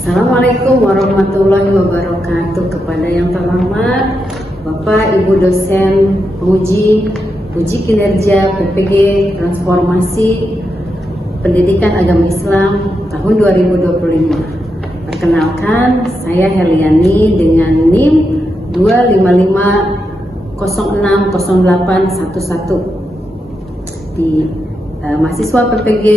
Assalamualaikum warahmatullahi wabarakatuh. Kepada yang terhormat Bapak Ibu dosen penguji kinerja PPG Transformasi Pendidikan Agama Islam tahun 2025. Perkenalkan, saya Heliani dengan NIM 255060811 di mahasiswa PPG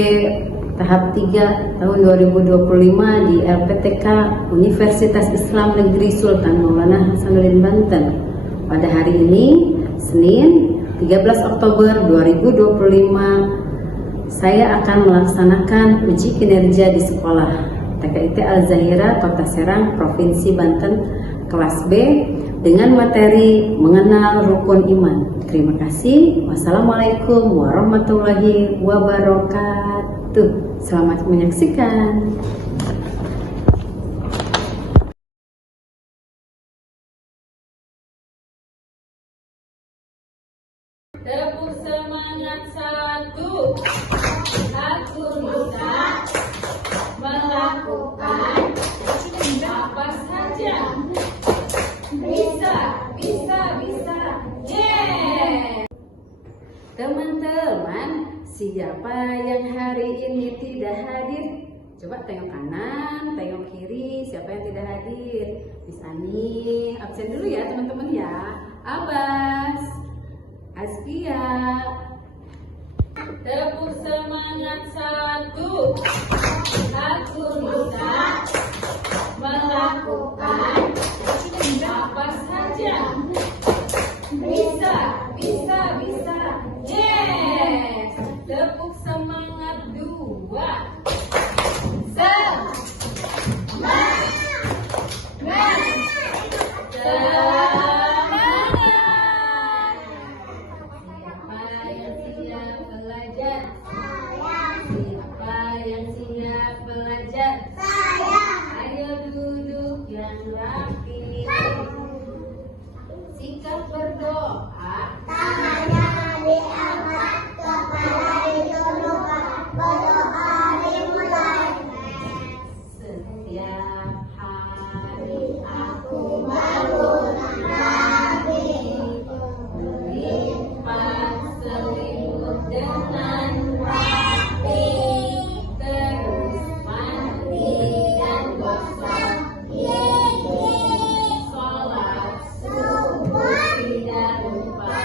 tahap 3 tahun 2025 di LPTK Universitas Islam Negeri Sultan Maulana Hasanuddin Banten. Pada hari ini, Senin 13 Oktober 2025, saya akan melaksanakan uji kinerja di sekolah TKIT Al-Zahira Kota Serang, Provinsi Banten, kelas B dengan materi mengenal rukun iman. Terima kasih. Wassalamualaikum warahmatullahi wabarakatuh. Selamat menyaksikan. Tepuk semangat satu. Aku bisa melakukan apa saja. Bisa. Yeah. Teman-teman, siapa yang hari ini tidak hadir? Coba tengok kanan, tengok kiri, siapa yang tidak hadir? Miss Ani, absen dulu ya teman-teman ya. Abbas, Azkia. Tepuk semangat satu. Aku bisa melakukan apa saja. Bisa. Yes. Tepuk semangat dua. Siapa yang siap belajar? Saya. Ayo duduk yang rapi. Sikap berdoa. Tangannya diangkat, kepala ditundukkan, berdoa dimulai. Setiap hari Aku bangun pagi, melipat selimut dengan rapi, terus mandi dan gosok gigi, sholat subuh tidak lupa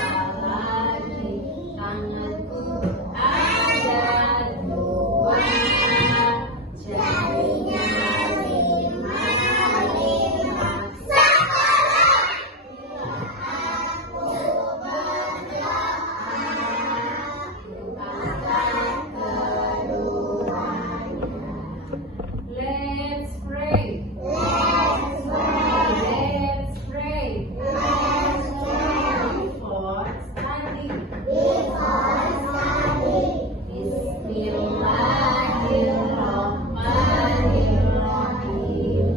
lagi. Tanganku ada dua, jarinya lima. Let's pray. Let's pray. Before study. Bismillahirrahmanirrahim.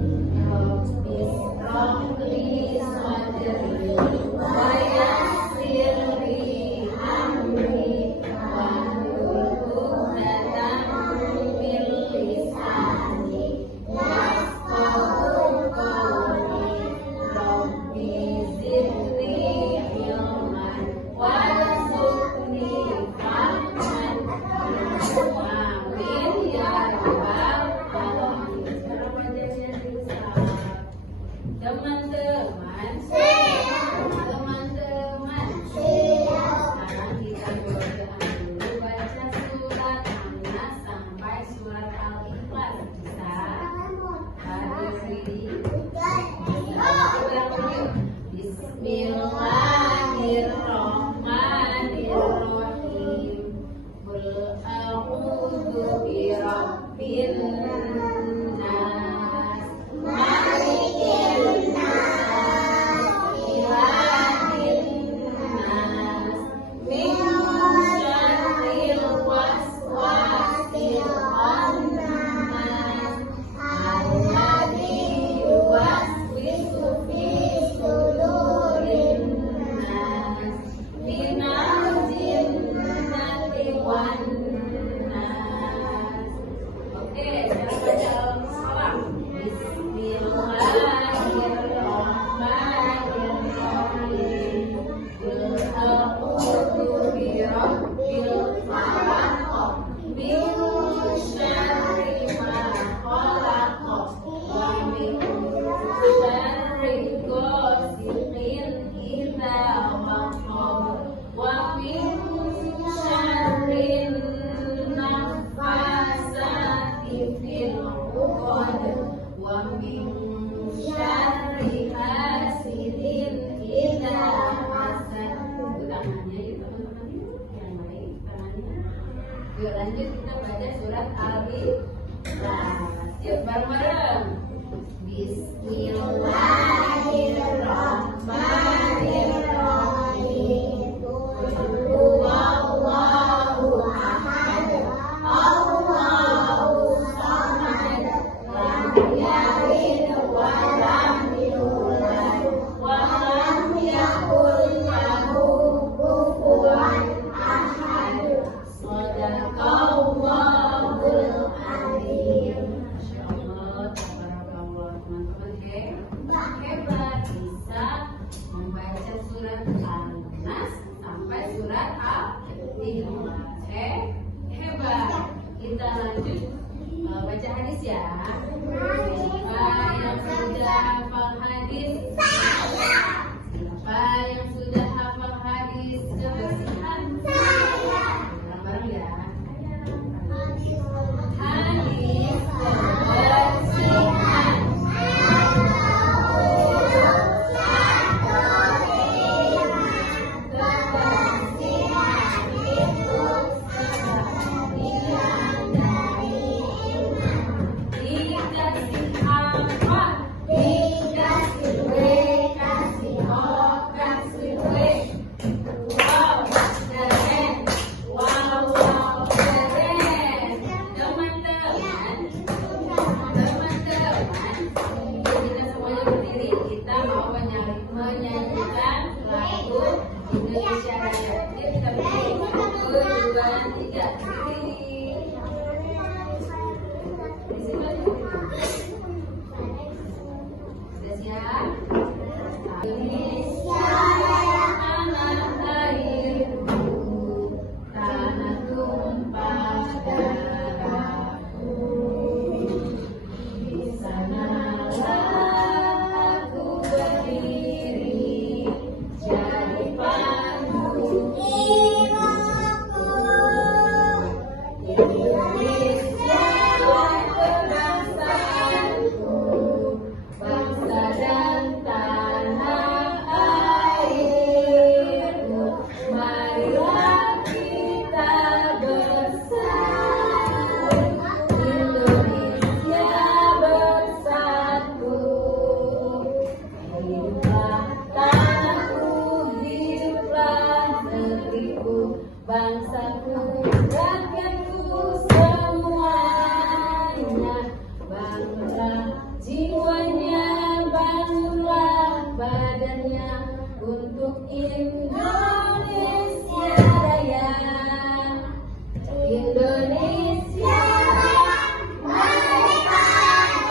Rabbi shrahli sadri wa yassirli amri wahlul 'uqdatam min lisani yafqahu qawli. Rabbi zidni ilman warzuqni fahman. Amin ya rabbal alamin. Teman-teman, sekarang kita berdoa dulu, baca surat An-Nas sampai surat Al-Ikhlas. Bisa? Bismillahirrahmanirrahim. Qul a'udzu birabbin nas, malikin nas, ilahin nas, min syarril waswasil khannas, alladzi yuwaswisu fi sudurin nas, minal jinnati wan nas. Oke, membaca surat Al-Ikhlas. Yuk bareng-bareng. Bismillahirrahmanirrahim. Huwallahu ahad. Allahus samad. Lam yalid wa lam yulad wa lam yakul lahu kufuwan ahad. Shadaqallahul azim. Masya Allah, tabarakallah. Teman-teman hebat bisa membaca surat Al-Nas sampai surat Al-Ikhlas. Hebat. Kita lanjut baca hadis ya. Siapa yang sudah hafal hadis? Siapa yang sudah hafal hadis kebersihan? Bareng-bareng ya. Hadis kebersihan. Dikasih apa? Dikasih W, kasih O, kasih W. Wow, keren. Wow, keren. Teman-teman, kita semuanya berdiri. Kita mau menyanyikan lagu Indonesia Raya. Jadi kita berdiri. 1, 2, 3. Berdiri. Sudah siap? Indonesia Raya, tanah airku, tanah tumpah darahku. Di sanalah aku berdiri, jadi pandu jiwaku. Indonesia kebangsaanku, bangsa dan tanah airku. Marilah kita bersatu, Indonesia bersatu. Hiduplah tanahku, hiduplah negeriku, bangsaku, rakyatku semuanya. Bangunlah jiwanya, bangunlah badannya untuk Indonesia Raya. Indonesia Raya, merdeka,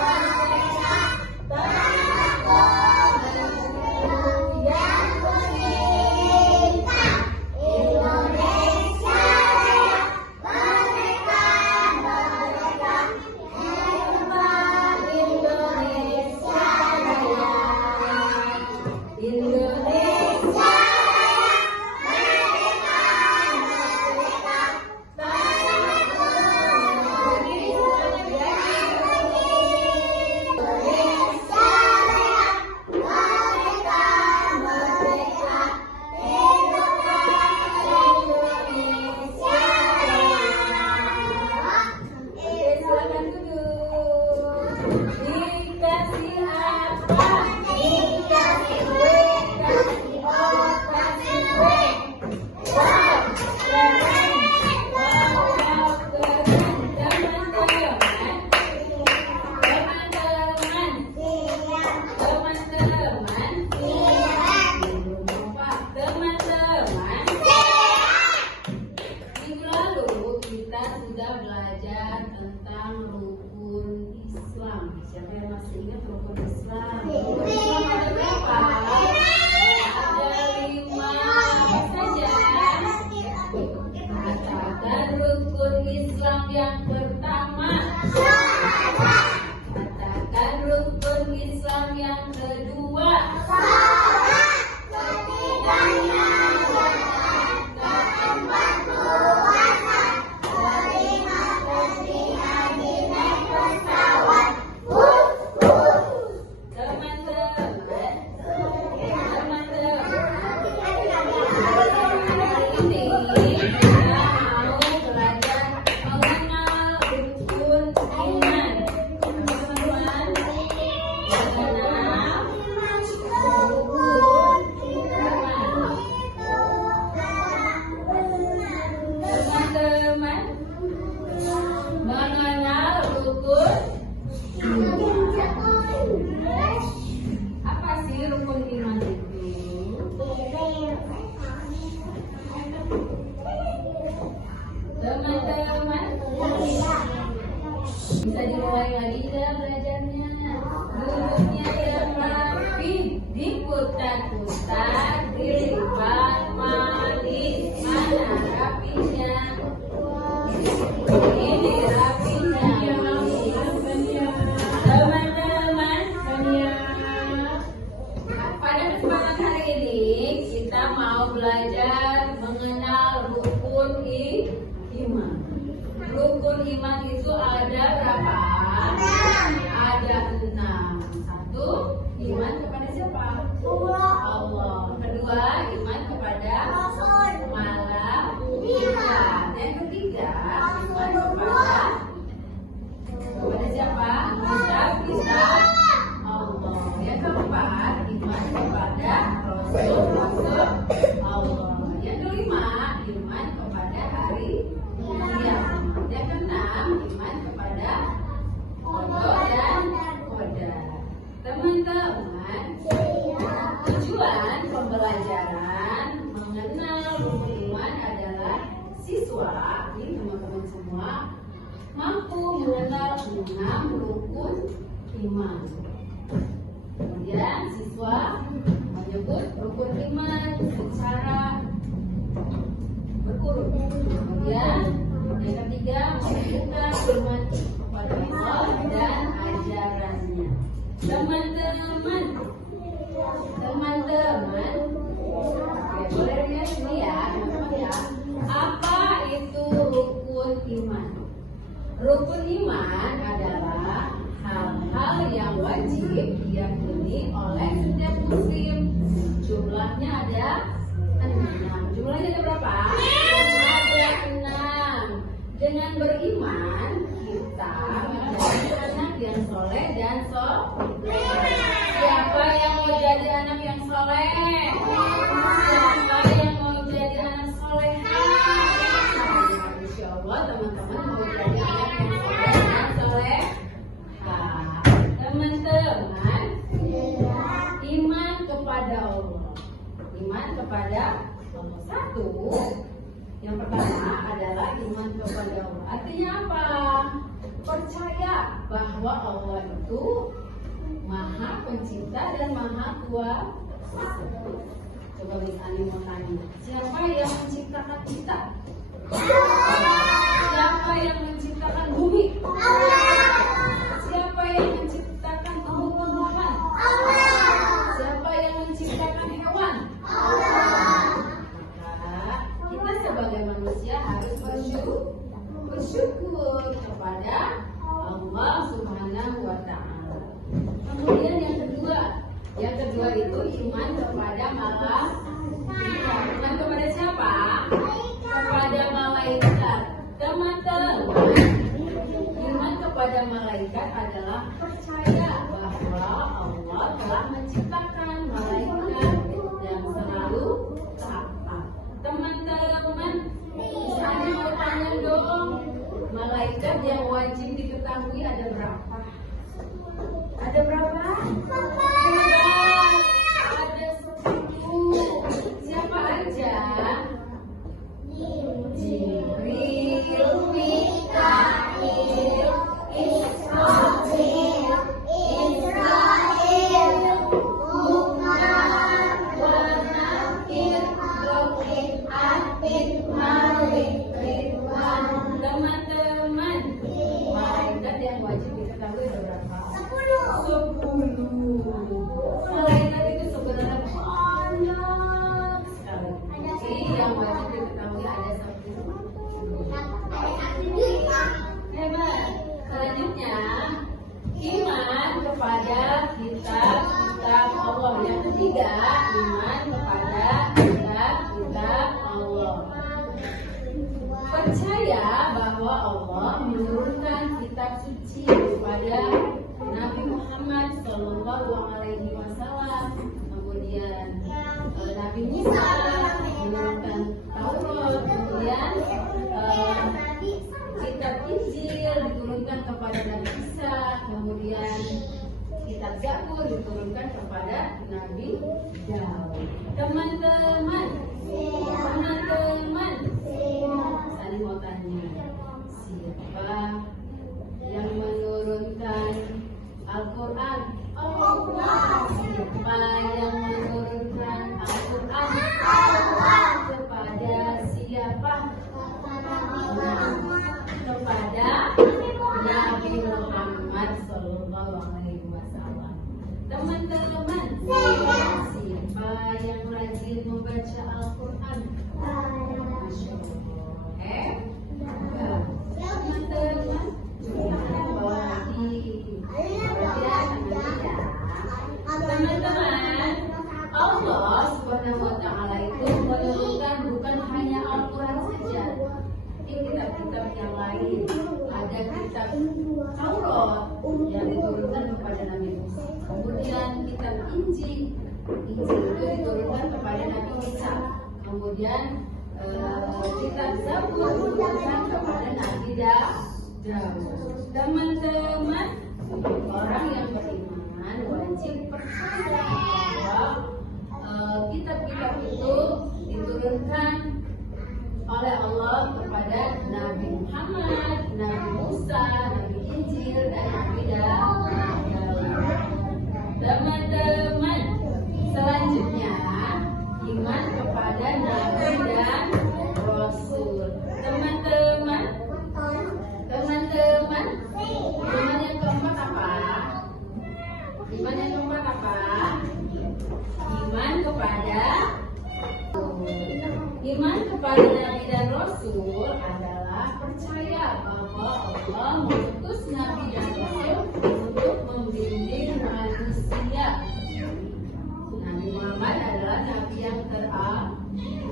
merdeka, tanahku yang berlimpah. Indonesia Raya, merdeka, merdeka, hebat Indonesia Raya. Indonesia Raya, merdeka, merdeka, tanahku yang berlimpah. Indonesia Raya, merdeka, merdeka, hiduplah Indonesia Raya. Silakan duduk. Dikasih apa? Dikasih W, kasih O, kasih W. Wow, keren. Wow, keren. Teman-teman, minggu lalu kita sudah belajar tentang rukun Islam. Siapa yang masih ingat rukun Islam? Rukun Islam ada berapa? Ada 5 saja. Katakan rukun Islam yang pertama. Katakan rukun Islam yang kedua. Ketiganya jalan keempat puasa, kelima bersih haji naik pesawat. Teman-teman, hari ini kita mau belajar mengenal Bisa dimulai lagi dah belajarnya. Duduknya yang rapi, diputar-putar, dilipat manis. Mana rapinya? Ini rapinya. Teman-teman, pada kesempatan hari ini kita mau belajar mengenal rukun iman. Rukun iman itu ada berapa? Ada 6. Satu, iman kepada siapa? Allah. Kedua, iman kepada malaikat. Yang ketiga, iman kepada siapa? Kitab Allah. Yang keempat, iman kepada Rasul Allah. Yang kelima, iman kepada hari kiamat. Yang keenam, iman kepada qada dan qadar. Teman-teman, tujuan pembelajaran mengenal rukun iman adalah siswa, ini teman-teman semua, mampu mengenal 6 rukun iman. Kemudian siswa menyebut rukun iman secara berurut. Kemudian yang ketiga menunjukkan iman kepada Allah dan ajarannya. Teman-teman, oke, boleh lihat sini ya, teman-teman ya. Apa itu rukun iman? Rukun iman adalah hal-hal yang wajib diyakini oleh setiap muslim. Jumlahnya ada 6. Jumlahnya ada berapa? Ada 6. Dengan beriman kita menjadi anak yang soleh dan Siapa yang mau jadi anak yang soleh? Siapa yang mau jadi anak soleh? Insya Allah teman-teman mau jadi anak yang soleh dan soleh. Teman-teman, iman kepada Allah. Iman kepada Allah. Satu, yang pertama adalah iman kepada Allah. Artinya apa? Percaya bahwa Allah itu Maha Pencipta dan Maha Kuasa. Coba Miss Ani mau tanya, siapa yang menciptakan kita? Siapa yang menciptakan bumi? Siapa yang menciptakan tumbuh-tumbuhan? Siapa yang menciptakan hewan? Maka kita sebagai manusia harus bersyukur kepada Allah Subhanahu wa Ta'ala. Kemudian yang kedua itu iman kepada malaikat. Iman kepada siapa? Kepada malaikat. Teman-teman, iman kepada malaikat adalah percaya bahwa Allah telah menciptakan malaikat yang selalu taat. Teman-teman, saya mau tanya dong, malaikat yang wajib diketahui ada berapa? Ada berapa? Hebat. Ada 10. Siapa aja? Jibril, Mikail, Israfil, Umar, Wanafir, Rokit, Atid, Malik, Ridwan. Teman-teman, malaikat yang wajib diketahui ada berapa? 10. Malaikat itu sebenarnya banyak sekali. Jadi yang wajib diketahui ada 10. Hebat. Selanjutnya, iman kepada kitab Allah. Yang ketiga, iman kepada kitab Allah. Percaya bahwa Allah menurunkan kitab suci kepada Nabi Muhammad Sallallahu Alaihi Wasallam. Kemudian Nabi Musa menurunkan Taurat. Kemudian kitab Injil diturunkan kepada Nabi Isa. Kemudian kitab Zabur diturunkan kepada Nabi Daud. Teman-teman, saya mau tanya, siapa yang kitab Taurat yang diturunkan kepada Nabi Musa. Kemudian kitab Injil itu diturunkan kepada Nabi Isa. Kemudian kitab Zabur diturunkan kepada Nabi Daud. Teman-teman, orang yang beriman wajib percaya bahwa kitab-kitab itu diturunkan oleh Allah kepada Nabi Muhammad, Nabi Musa, Nabi Injil, dan Nabi Daud. Teman-teman, selanjutnya iman kepada Nabi dan Rasul. Teman-teman, iman yang keempat apa? Iman yang keempat apa? Iman kepada Nabi dan Rasul adalah percaya bahwa Allah mengutus Nabi dan Rasul untuk membimbing manusia. Nabi Muhammad adalah Nabi yang terakhir.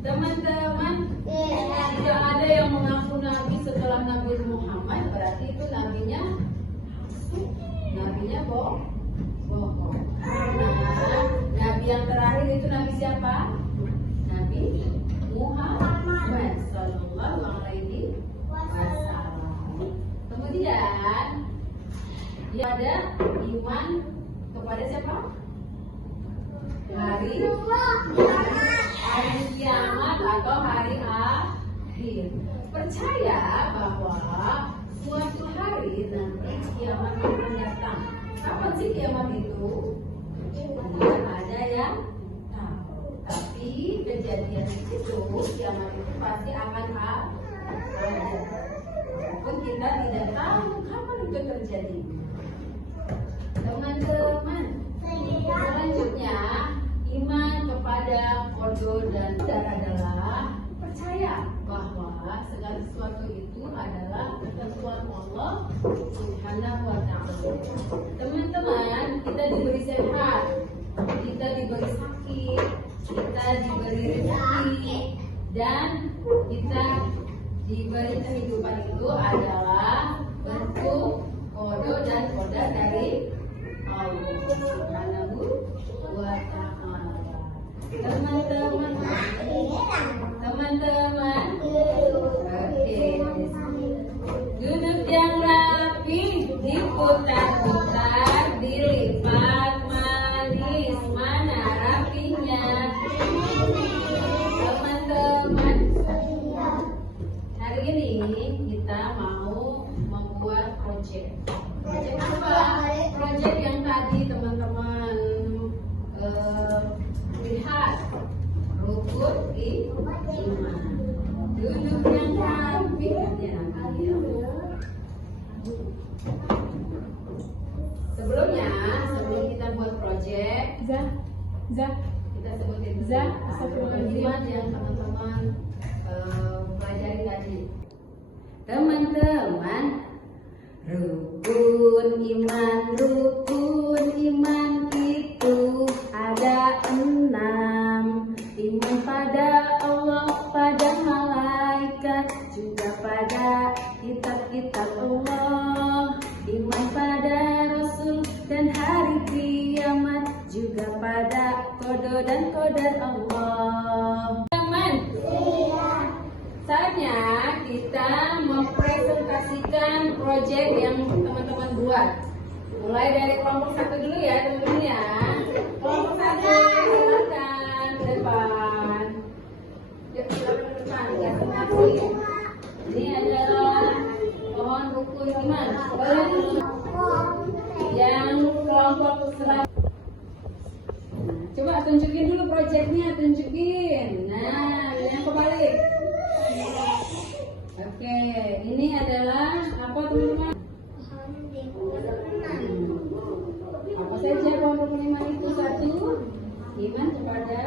Teman-teman, tidak ada yang mengaku Nabi setelah Nabi Muhammad, berarti itu nabinya bohong. Nah, Nabi yang terakhir itu Nabi siapa? Nabi Muhammad Sallallahu Alaihi Wasallam. Kemudian ada iman kepada siapa? Hari kiamat atau hari akhir. Percaya bahwa suatu hari nanti kiamat akan datang. Kapan sih kiamat itu? Tidak ada yang tahu. Tapi kejadian itu, kiamat itu pasti akan ada. Walaupun kita tidak tahu kapan itu terjadi. Teman-teman, selanjutnya iman kepada qada dan qadar adalah percaya bahwa segala sesuatu itu adalah ketentuan Allah Subhanahu wa Ta'ala. Teman-teman, kita diberi sehat, kita diberi sakit, kita diberi rezeki, dan kita diberi kehidupan itu adalah bentuk qada dan qadar dari Allah Subhanahu wa Ta'ala. Teman-teman, duduk yang rapi, diputar-putar, dilipat manis, mana rapinya? Teman-teman, hari ini kita mau membuat proyek. Proyek apa? Proyek yang tadi teman-teman lihat, rukun iman. Duduk yang rapi, sebelum kita buat proyek, kita sebutin iman yang teman-teman pelajari tadi. Teman-teman, rukun iman itu ada 6. Iman pada Allah, pada malaikat, juga pada kitab-kitab Allah. Iman pada Rasul dan hari kiamat, juga pada qada dan qadar Allah. Teman, saatnya kita mempresentasikan proyek yang teman-teman buat. Mulai dari kelompok 1 dulu ya teman-teman ya. Kelompok 1, silakan ke depan. Yuk, silakan ke depan. Ya, terima. Ini adalah pohon rukun iman. Yang kelompok selanjutnya. Coba tunjukin dulu proyeknya, tunjukin. Nah, yang kebalik. Oke, ini adalah apa teman-teman? Apa saja pohon rukun iman itu? 1, iman kepada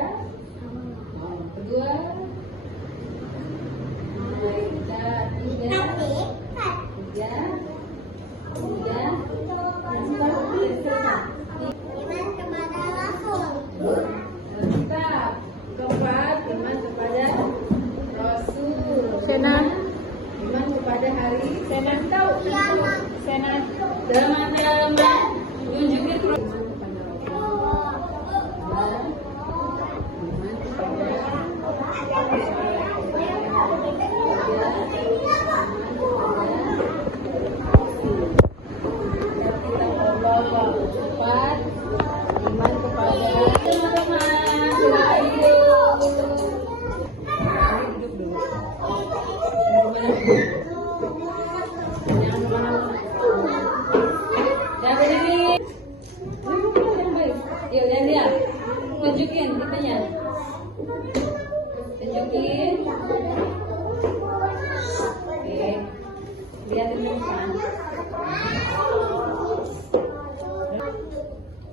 Allah. 2, malaikat. 3, Iman kepada Rasul. kitab. 4, iman kepada Rasul. Senang. Iman kepada hari Teman-teman, tunjukin iman kepada cepat iman kepada teman-teman. Duduk dulu. Jangan kemana-mana. Dah berdiri. Yuk, dan dia tunjukin kitanya. Tunjukin. Oke. Lihat ini kan.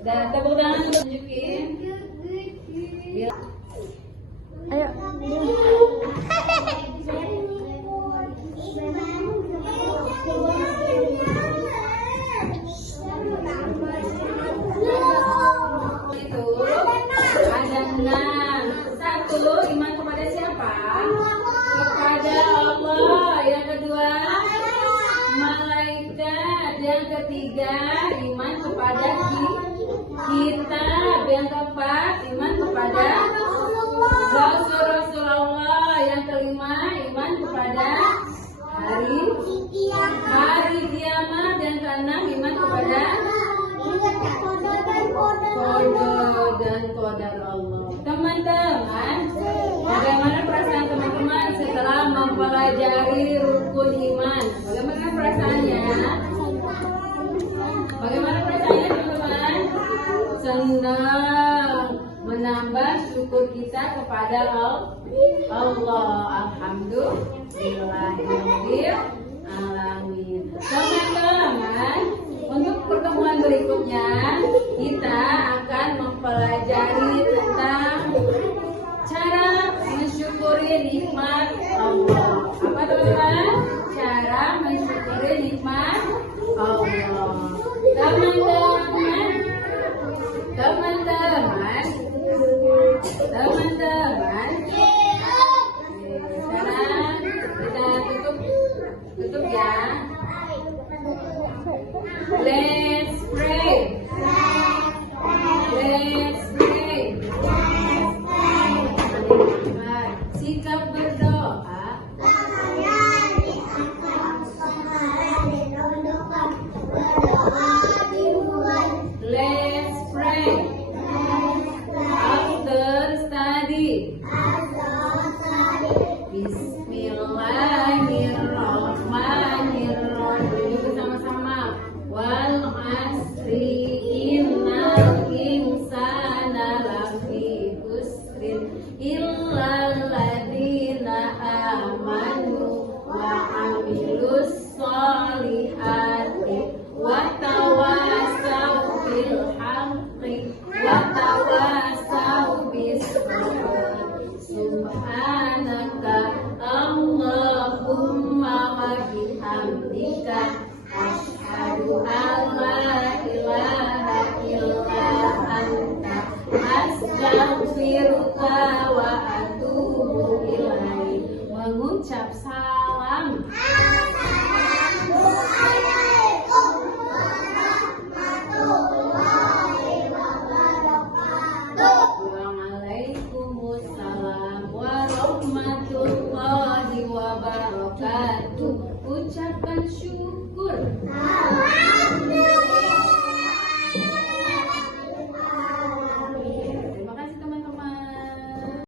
Dah tepuk tangan tunjukin. Biar. Ayo. Itu ada 6. 1, iman kepada siapa? Kepada Allah. Yang kedua, malaikat. Yang ketiga, iman kepada kitab. Yang keempat, iman kepada Rasulullah. Yang kelima, iman kepada hari kiamat. Yang keenam, iman kepada qada dan qadar Allah. Teman-teman, bagaimana perasaan teman-teman setelah mempelajari rukun iman? Bagaimana perasaannya? Bagaimana perasaannya teman-teman? Senang, menambah syukur kita kepada Allah. Alhamdulillahirabbil alamin. Teman-teman, untuk pertemuan berikutnya kita akan mempelajari tentang cara mensyukuri nikmat Allah. Apa teman-teman? Cara mensyukuri nikmat Allah. Teman-teman, sekarang kita tutup ya. Let's pray. Sikap berdoa. Let's pray. After study. Bismillahirrahmanirrahim. Bersama-sama. Wal asri innal insana lafi khusrin illal ladzina amanu wa amilus sholihati wa tawassaw bil haqqi wa tawassaw bis sabr. Subhanaka Allahumma wa bihamdika asyhadu an la ilaha illa anta astaghfiruka